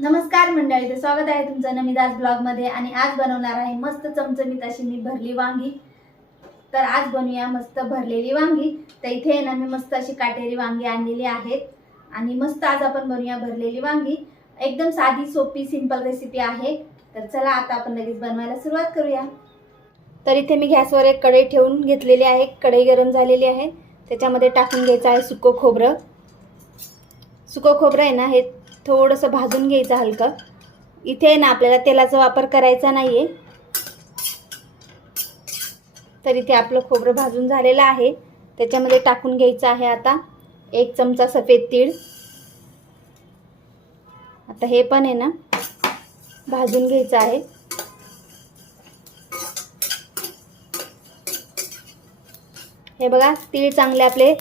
नमस्कार मंडळी, तर स्वागत आहे तुमचं नमिदास ब्लॉग मध्ये। आणि आज बनवणार आहे मस्त चमचमीत अशी मी भरली वांगी। तर आज बनवूया मस्त भरलेली वांगी। तर इथे ना मी मस्त अशी काटेरी वांगी आणलेली आहेत आणि मस्त आज आपण बनवूया भरलेली वांगी। एकदम साधी सोपी सिंपल रेसिपी आहे। तर चला आता आपण लगेच बनवायला सुरुवात करूया। तर इथे मी गॅसवर एक कढई ठेवून घेतलेली आहे। कढई गरम झालेली आहे, त्याच्यामध्ये टाकून घ्यायचं आहे सुकं खोबरं। सुकं खोबरं आहे ना हे थोडंसं भाजून घ्यायचं हलकं। इथे ना आपल्याला तेलाचा वापर करायचा नाहीये। तर इथे आपलं खोबरं भाजून झालेलं आहे, त्याच्यामध्ये टाकून घ्यायचं आहे आता 1 चमचा सफेद तीळ। आता हे पण आहे ना भाजून घ्यायचं आहे। हे बघा तीळ चांगले आपले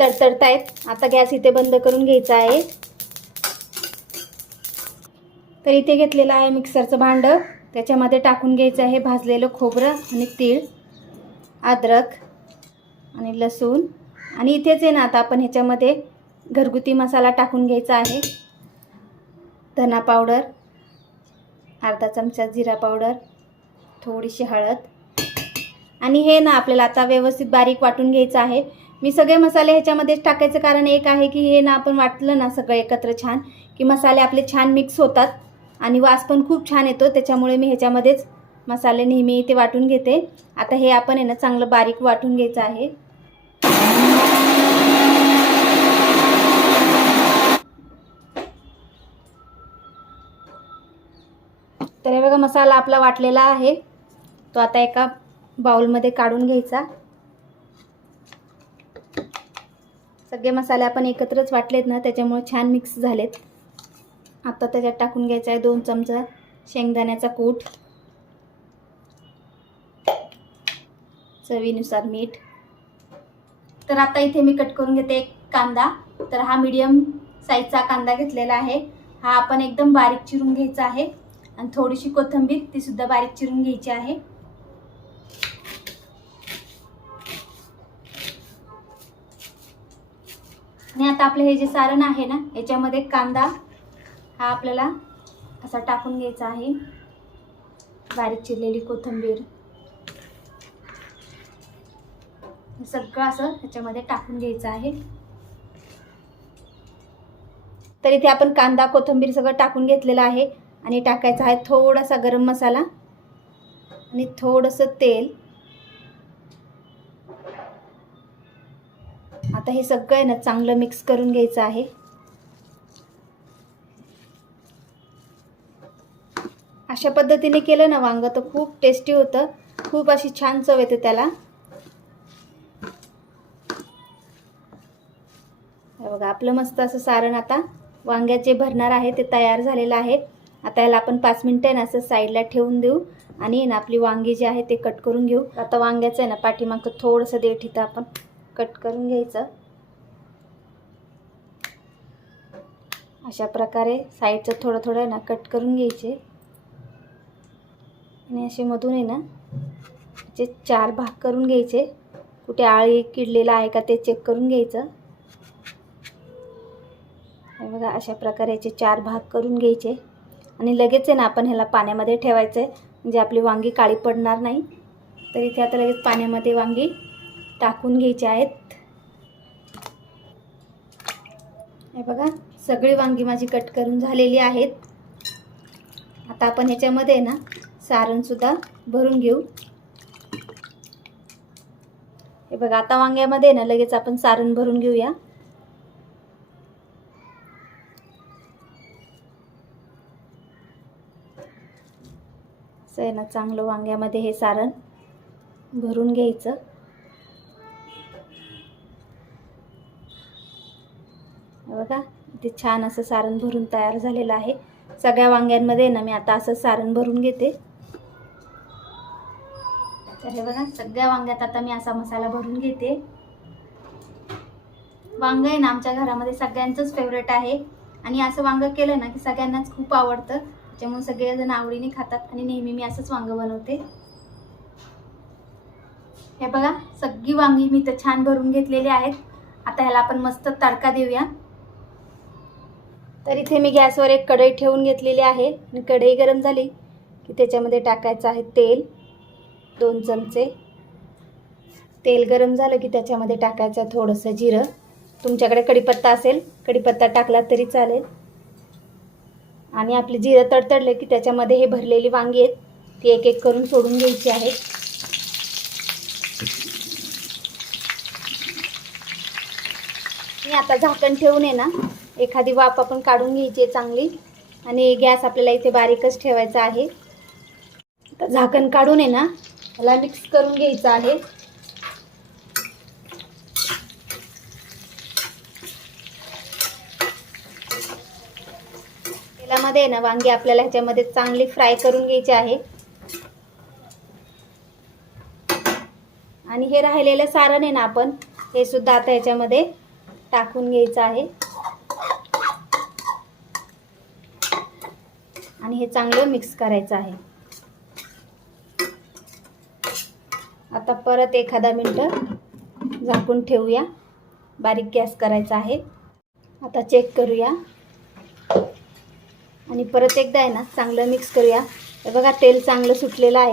तडतडतायत। आता गॅस इथे बंद करून घ्यायचा आहे। तर इथे घेतलेलं आहे मिक्सरचं भांडं, त्याच्यामध्ये टाकून घ्यायचं आहे भाजलेलं खोबरं आणि तीळ, अद्रक आणि लसूण। आणि इथेच आहे ना आता आपण ह्याच्यामध्ये घरगुती मसाला टाकून घ्यायचा आहे। धना पावडर, अर्धा चमचा जिरा पावडर, थोडीशी हळद। आणि हे ना आपल्याला आता व्यवस्थित बारीक वाटून घ्यायचं आहे। मी सगळे मसाले ह्याच्यामध्येच टाकायचं कारण एक आहे की हे ना आपण वाटलं ना सगळं एकत्र छान की मसाले आपले छान मिक्स होतात आणि वास पण खूप छान येतो। त्याच्यामुळे मी ह्याच्यामध्येच मसाले नेहमी इथे वाटून घेते। आता हे आपण आहे ना चांगलं बारीक वाटून घ्यायचं आहे। तर हे बघा मसाला आपला वाटलेला आहे, तो आता एका बाउलमध्ये काढून घ्यायचा। सगळे मसाले आपण एकत्रच वाटलेत ना, त्याच्यामुळे छान मिक्स झालेत। आता त्याच्यात टाकून घ्यायचा आहे 2 चमचा शेंगदाण्याचा कूट, चवीनुसार मीठ। तर आता इथे मी कट करून घेते एक कांदा। तर हा मीडियम साईजचा कांदा घेतलेला आहे। हा आपण एकदम बारीक चिरून घ्यायचा आहे। आणि थोडीशी कोथिंबीर ती सुद्धा बारीक चिरून घ्यायची आहे। आणि आता आपले हे जे सारण आहे ना याच्यामध्ये कांदा हा आपल्याला असा टाकून घ्यायचा आहे, बारीक चिरलेली कोथिंबीर सगळं असं ह्याच्यामध्ये टाकून घ्यायचं आहे। तर इथे आपण कांदा कोथिंबीर सगळं टाकून घेतलेलं आहे। आणि टाकायचा आहे थोडासा गरम मसाला आणि थोडंसं तेल। आता हे सगळं आहे ना चांगलं मिक्स करून घ्यायचं आहे। अशा पद्धतीने केलं ना वांग तर खूप टेस्टी होतं, खूप अशी छान चव येते त्याला। बघा आपलं मस्त असं सारण आता वांग्यात जे भरणार आहे ते तयार झालेलं आहे। आता याला आपण 5 मिनिटं ना असं साईडला ठेवून देऊ आणि ना आपली वांगी जी आहे ते कट करून घेऊ। आता वांग्याचं आहे ना पाठीमागं थोडंसं देठ इथं आपण कट करून घ्यायचं। अशा प्रकारे साईडचं थोडं थोडं ना कट करून घ्यायचे आणि असे मधून आहे ना त्याचे 4 भाग करून घ्यायचे। कुठे आळी किडलेला आहे का ते चेक करून घ्यायचं। हे बघा अशा प्रकारे याचे 4 भाग करून घ्यायचे आणि लगेच आहे ना आपण ह्याला पाण्यामध्ये ठेवायचं आहे, म्हणजे आपली वांगी काळी पडणार नाही। तर इथे आता लगेच पाण्यामध्ये वांगी टाकून घ्यायची आहेत। हे बघा सगळी वांगी माझी कट करून झालेली आहेत। आता आपण ह्याच्यामध्ये ना सारण सुद्धा भरून घेऊ। हे बघा आता वांग्यामध्ये ना लगेच आपण सारण भरून घेऊया। असं आहे ना चांगलं वांग्यामध्ये हे सारण भरून घ्यायचं। बघा ते छान असं सारण भरून तयार झालेलं आहे। सगळ्या वांग्यांमध्ये ना मी आता असं सारण भरून घेते। तर हे बघा सगळ्या वांग्यात आता मी असा मसाला भरून घेते। वांग आहे ना आमच्या घरामध्ये सगळ्यांचंच फेवरेट आहे आणि असं वांग केलं ना की सगळ्यांनाच खूप आवडतं, त्यामुळे सगळेजण आवडीने खातात आणि नेहमी मी असंच वांग बनवते। हे बघा सगळी वांगी मी तर छान भरून घेतलेली आहेत। आता ह्याला आपण मस्त तडका देऊया। तर इथे मी गॅसवर एक कढई ठेवून घेतलेली आहे आणि कढई गरम झाली की त्याच्यामध्ये टाकायचं आहे तेल 2 चमचे. तेल गरम झालं की त्याच्यामध्ये टाकायचं थोडंसं जिरं. तुमच्याकडे कढीपत्ता असेल कढीपत्ता टाकला तरी चालेल. आणि आपले जिरं तडतडले की त्याच्यामध्ये हे भरलेली वांगी आहेत ती एक एक करून सोडून घ्यायची आहेत. मी आता झाकण ठेवून आहे ना एखादी वाफ आपण काढून घ्यायची आहे चांगली. आणि गॅस आपल्याला इथे बारीकच ठेवायचा आहे. आता झाकण काढून आहे ना त्याला मिक्स करून घ्यायचं आहे. तेलामध्ये ना वांगी आपल्याला ह्याच्यामध्ये चांगली फ्राय करून घ्यायची आहे. आणि हे राहिलेलं सारण आहे ना आपण हे सुद्धा आता ह्याच्यामध्ये टाकून घ्यायचं आहे. आणि हे चांगलं मिक्स करायचं आहे. आता परत एखादा मिनिट झाकून ठेवूया. बारीक गॅस करायचा आहे. आता चेक करूया आणि परत एकदा आहे ना चांगलं मिक्स करूया. हे बघा तेल चांगलं सुटलेलं आहे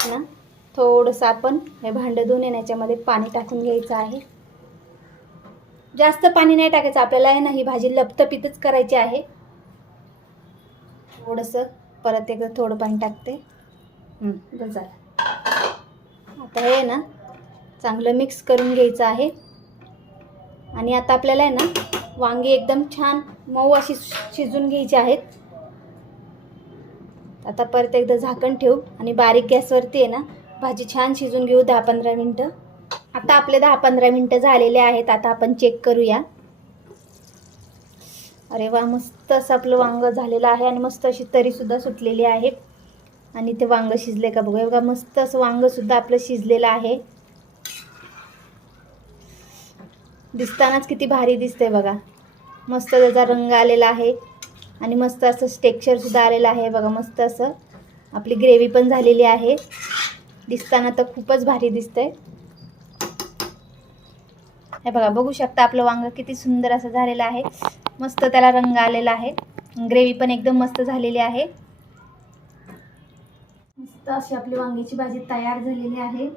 ना. थोडंसं आपण हे भांडं धुवून याच्यामध्ये पाणी टाकून घ्यायचं आहे. जास्त पाणी नाही टाकायचं आपल्याला आहे ना ही भाजी लपतपीतच करायची आहे. थोडंसं परत एकदा थोडं पाणी टाकते. बस झालं. आता हे ना चांगलं मिक्स करून घ्यायचं आहे. आणि आता आपल्याला आहे ना वांगी एकदम छान मऊ अशी शिजून घ्यायची आहेत. आता परत एकदा झाकण ठेवू आणि बारीक गॅसवरती आहे ना भाजी छान शिजून घेऊ 10-15 मिनटं. आता आपले 10-15 मिनटं झालेले आहेत. आता आपण चेक करूया. अरे वा मस्त असं आपलं वांग झालेलं आहे आणि मस्त अशी तरीसुद्धा सुटलेली आहे. आणि ते वांग शिजले का बघा. बघा मस्त असं वांगसुद्धा आपलं शिजलेलं आहे. दिसतानाच किती भारी दिसतंय बघा. मस्त त्याचा रंग आलेला आहे आणि मस्त असं टेक्स्चरसुद्धा आलेलं आहे बघा. मस्त असं आपली ग्रेव्ही पण झालेली आहे. दिसताना तर खूपच भारी दिसतंय. हे बघा बघू शकता आपलं वांग किती सुंदर असं झालेलं आहे. मस्त त्याला रंग आलेला आहे. ग्रेव्ही पण एकदम मस्त झालेली आहे. मस्त अशी आपली वांग्याची भाजी तयार झालेली आहे.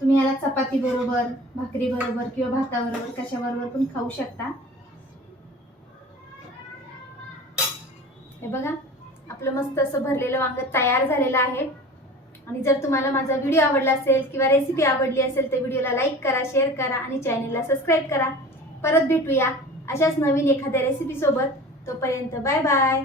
तुम्ही याला चपाती बरोबर, भाकरी बरोबर किंवा भाताबरोबर कशाबरोबर पण खाऊ शकता. हे बघा आपलं मस्त असं भरलेलं वांग तयार झालेलं आहे. आणि जर तुम्हाला माझा व्हिडिओ आवडला असेल किंवा रेसिपी आवडली असेल तर व्हिडिओला लाईक करा, शेअर करा आणि चॅनलला सबस्क्राईब करा. परत भेटूया अशाच नवीन एखाद्या रेसिपी सोबत. तोपर्यंत बाय बाय.